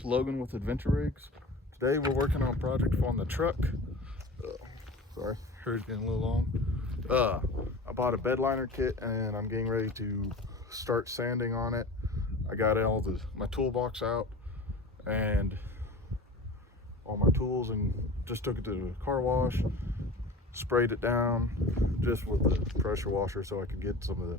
it's Logan with Adventure Rigs. Today we're working on a project on the truck. Sorry, hair's getting a little long. I bought a bedliner kit and I'm getting ready to start sanding on it. I got my toolbox out and all my tools and just took it to the car wash, sprayed it down just with the pressure washer so I could get some of the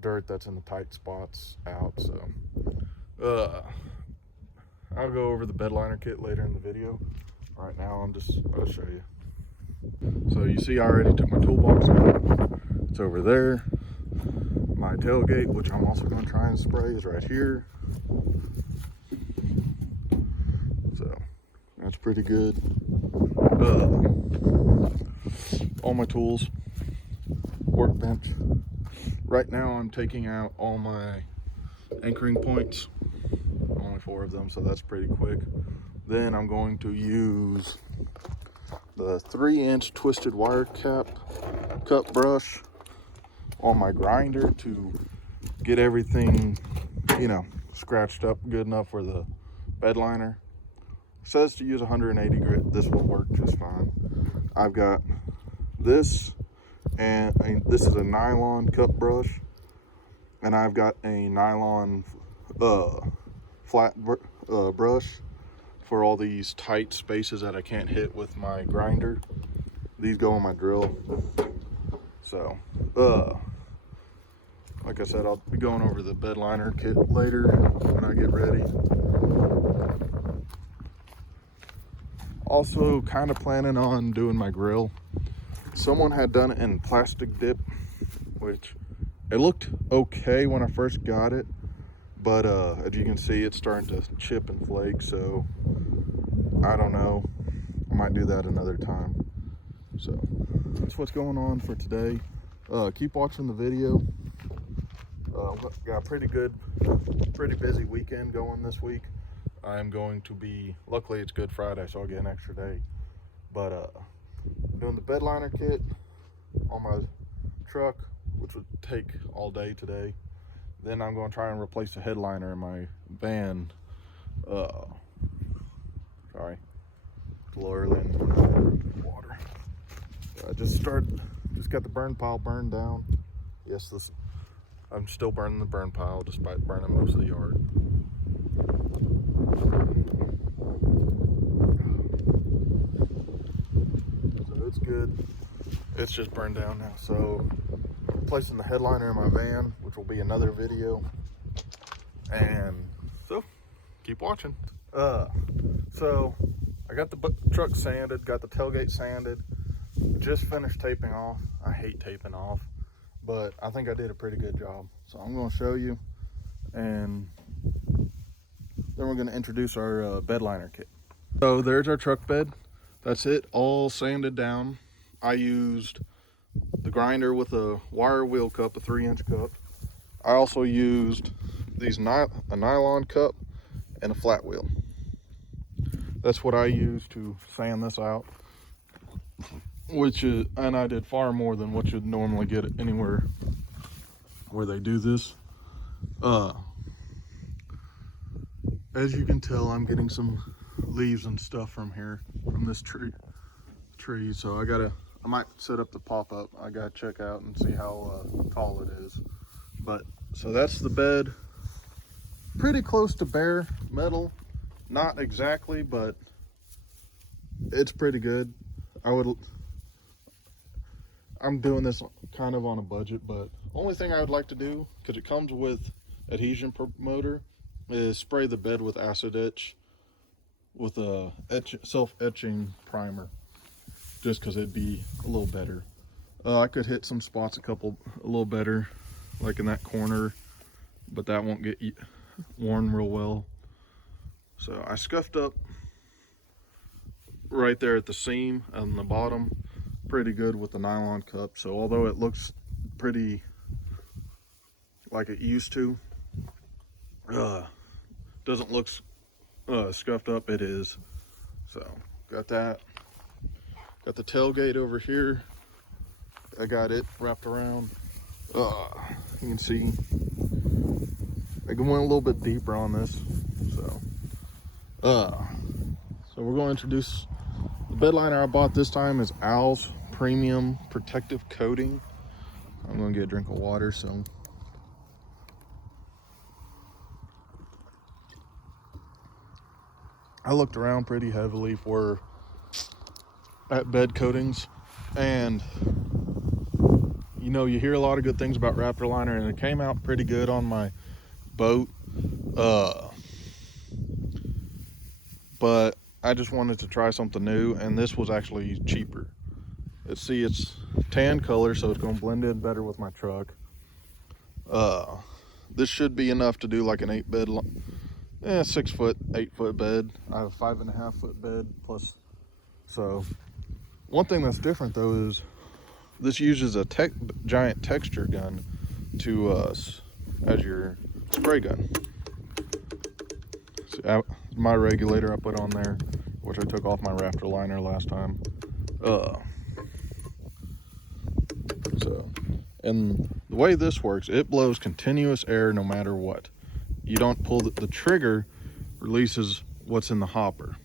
dirt that's in the tight spots out. So I'll go over the bedliner kit later in the video. Right now I'm just about to show you. So you see I already took my toolbox out. It's over there. My tailgate, which I'm also going to try and spray, is right here. So that's pretty good. All my tools, workbench. Right now I'm taking out all my anchoring points, only 4 of them, so that's pretty quick. Then I'm going to use the 3-inch twisted wire cut brush on my grinder to get everything, scratched up good enough for the bedliner. It says to use 180 grit. This will work just fine. I've got this, and this is a nylon cut brush, and I've got a nylon flat brush for all these tight spaces that I can't hit with my grinder. These go on my drill. So like I said, I'll be going over the bedliner kit later when I get ready. Also kind of planning on doing my grill. Someone had done it in plastic dip, which it looked okay when I first got it, but as you can see, it's starting to chip and flake, so I don't know. I might do that another time. So that's what's going on for today. Keep watching the video. Got a pretty busy weekend going this week. I'm going to be, luckily it's Good Friday, so I'll get an extra day. But doing the bedliner kit on my truck, which would take all day today. Then I'm going to try and replace the headliner in my van. Sorry, it's a little early in the water. I just got the burn pile burned down. Yes, I'm still burning the burn pile despite burning most of the yard. So it's good. It's just burned down now. So replacing the headliner in my van, which will be another video. And so keep watching. So I got the truck sanded, got the tailgate sanded, just finished taping off. I hate taping off, but I think I did a pretty good job. So I'm going to show you, and then we're going to introduce our bedliner kit. So there's our truck bed. That's it, all sanded down. I used the grinder with a wire wheel cup, a 3-inch cup. I also used a nylon cup and a flat wheel. That's what I used to sand this out, and I did far more than what you'd normally get anywhere where they do this. As you can tell, I'm getting some leaves and stuff from this tree. So I might set up the pop-up. I gotta check out and see how tall it is. But so that's the bed. Pretty close to bare metal. Not exactly, but it's pretty good. I'm doing this kind of on a budget, but only thing I would like to do, because it comes with adhesion promoter, is spray the bed with acid etch with a self-etching primer, just because it'd be a little better. I could hit some spots a little better, like in that corner, but that won't get worn real well. So I scuffed up right there at the seam on the bottom pretty good with the nylon cup. So although it looks pretty like it used to, doesn't look scuffed up, it is. So got that. Got the tailgate over here. I got it wrapped around. You can see I went a little bit deeper on this, so So we're going to introduce the bed liner I bought this time is Owl's Premium Protective Coating. I'm gonna get a drink of water. So I looked around pretty heavily at bed coatings, and you know, you hear a lot of good things about Raptor liner, and it came out pretty good on my boat. But I just wanted to try something new, and this was actually cheaper. It's tan color, so it's gonna blend in better with my truck. This should be enough to do like an 6 foot, 8 foot bed. I have a 5.5 foot bed plus. So one thing that's different though is this uses a giant texture gun as your spray gun. So my regulator I put on there, which I took off my Raptor liner last time. And the way this works, it blows continuous air no matter what. You don't pull the trigger, releases what's in the hopper.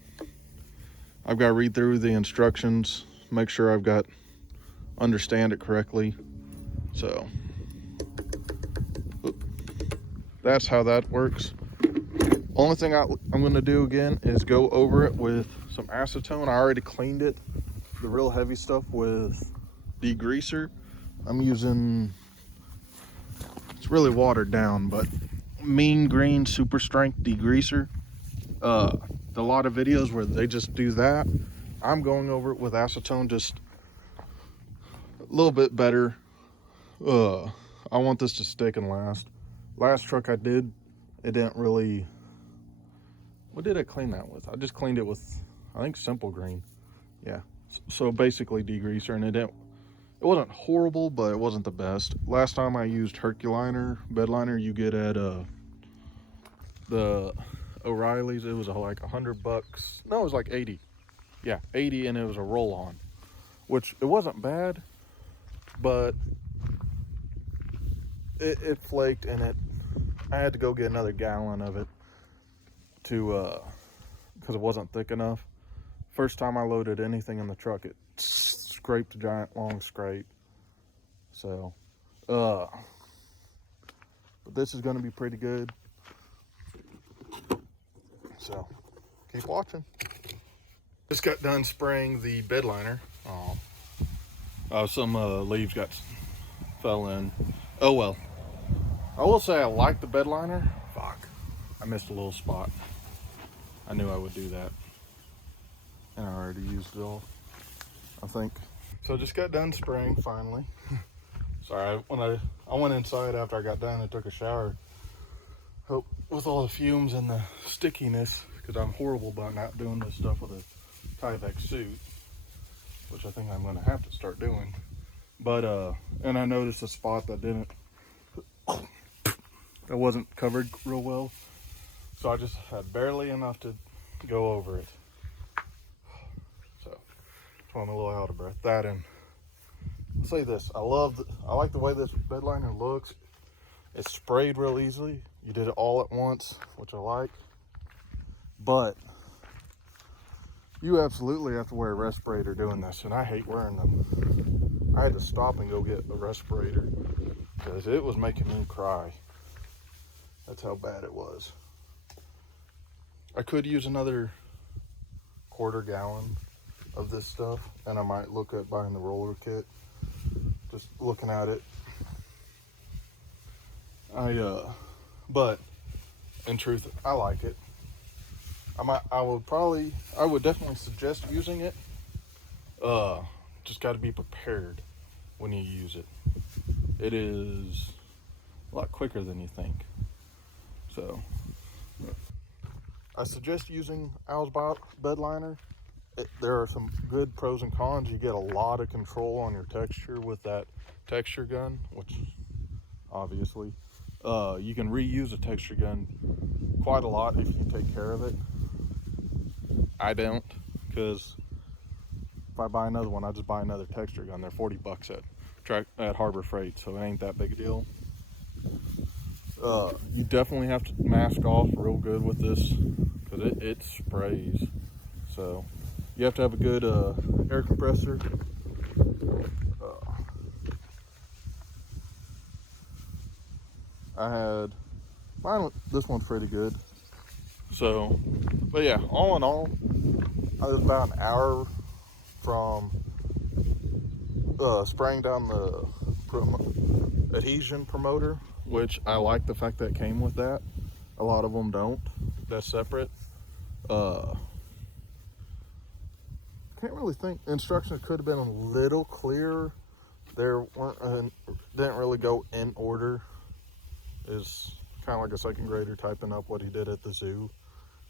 I've got to read through the instructions, make sure understand it correctly. So that's how that works. Only thing I'm going to do again is go over it with some acetone. I already cleaned it, the real heavy stuff, with degreaser. I'm using, it's really watered down, but Mean Green Super Strength degreaser. A lot of videos where they just do that. I'm going over it with acetone, just a little bit better. I want this to stick and last. Last truck I did, it didn't really. What did I clean that with? I just cleaned it with, I think, Simple Green. Yeah. So basically degreaser, and it wasn't horrible, but it wasn't the best. Last time I used Herculiner bed liner you get at the O'Reilly's. It was like $100. No, it was like 80. Yeah, 80, and it was a roll-on, which it wasn't bad, but it flaked, and I had to go get another gallon of it because it wasn't thick enough. First time I loaded anything in the truck, it scraped a giant long scrape. So but this is going to be pretty good, so keep watching. Just got done spraying the bed liner. Some leaves fell in. Oh well. I will say I like the bed liner. Fuck, I missed a little spot. I knew I would do that, and I already used it all, I think. So just got done spraying finally. Sorry, when I went inside after I got done and took a shower. Hope with all the fumes and the stickiness, because I'm horrible about not doing this stuff with a Tyvek suit, which I think I'm going to have to start doing. But and I noticed a spot that wasn't covered real well, so I just had barely enough to go over it. So I'm a little out of breath. That, and I'll say this, I like the way this bed liner looks. It's sprayed real easily. You did it all at once, which I like. But you absolutely have to wear a respirator doing this, and I hate wearing them. I had to stop and go get a respirator because it was making me cry. That's how bad it was. I could use another quarter gallon of this stuff, and I might look at buying the roller kit. Just looking at it, but in truth, I like it. I would definitely suggest using it. Just got to be prepared when you use it. It is a lot quicker than you think. So I suggest using Owl's bed liner. There are some good pros and cons. You get a lot of control on your texture with that texture gun, which obviously you can reuse a texture gun quite a lot if you take care of it. I don't, because if I buy another one, I just buy another texture gun. They're $40 at Harbor Freight, so it ain't that big a deal. You definitely have to mask off real good with this, because because it sprays. So you have to have a good air compressor. I had mine. This one's pretty good. So, but yeah, all in all, I was about an hour from spraying down the adhesion promoter, which I like the fact that it came with that. A lot of them don't. That's separate. Can't really think. Instructions could have been a little clearer. There weren't didn't really go in order. Is kind of like a second grader typing up what he did at the zoo,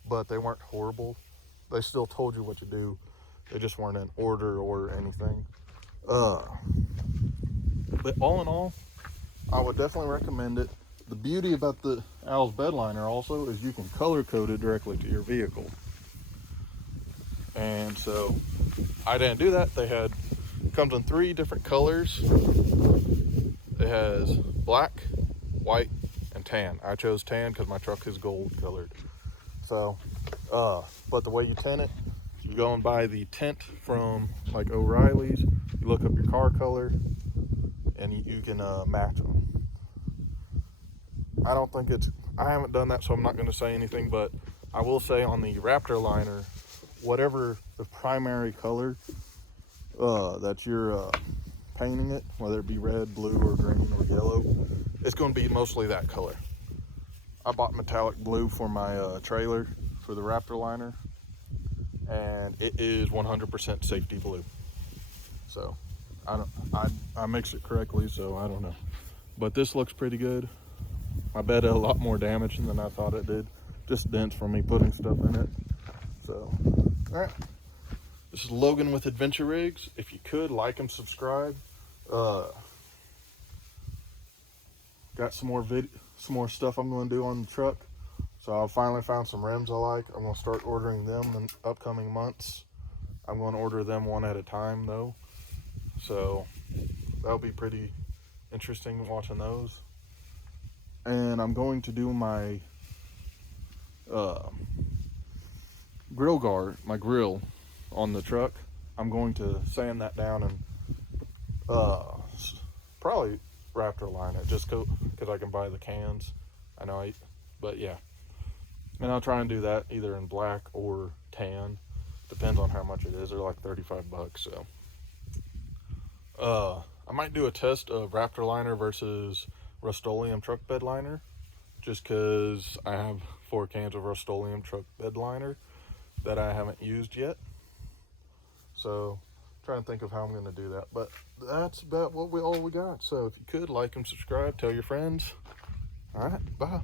but they weren't horrible. They still told you what to do. They just weren't in order or anything. But all in all, I would definitely recommend it. The beauty about the Owl's bedliner also is you can color code it directly to your vehicle. And so I didn't do that. It comes in 3 different colors. It has black, white, and tan. I chose tan because my truck is gold colored. So, but the way you tint it, you go and buy the tint from like O'Reilly's. You look up your car color, and you can match them. I haven't done that, so I'm not going to say anything, but I will say on the Raptor liner, whatever the primary color that you're painting it, whether it be red, blue, or green, or yellow, it's going to be mostly that color. I bought metallic blue for my trailer for the Raptor liner, and it is 100% safety blue. So I mixed it correctly, so I don't know. But this looks pretty good. I bet it a lot more damage than I thought it did. Just dents from me putting stuff in it. So, all right. This is Logan with Adventure Rigs. If you could, like and subscribe. Got some more stuff I'm going to do on the truck. So I finally found some rims I like. I'm going to start ordering them in upcoming months. I'm going to order them one at a time though. So that'll be pretty interesting watching those. And I'm going to do my grill guard, my grill on the truck. I'm going to sand that down and probably Raptor line it just because I can buy the cans. But yeah. And I'll try and do that either in black or tan. Depends on how much it is. They're like $35, so. I might do a test of Raptor liner versus Rust-Oleum truck bed liner, just because I have 4 cans of Rust-Oleum truck bed liner that I haven't used yet. So trying to think of how I'm going to do that, but that's about all we got. So if you could, like and subscribe, tell your friends. All right, bye.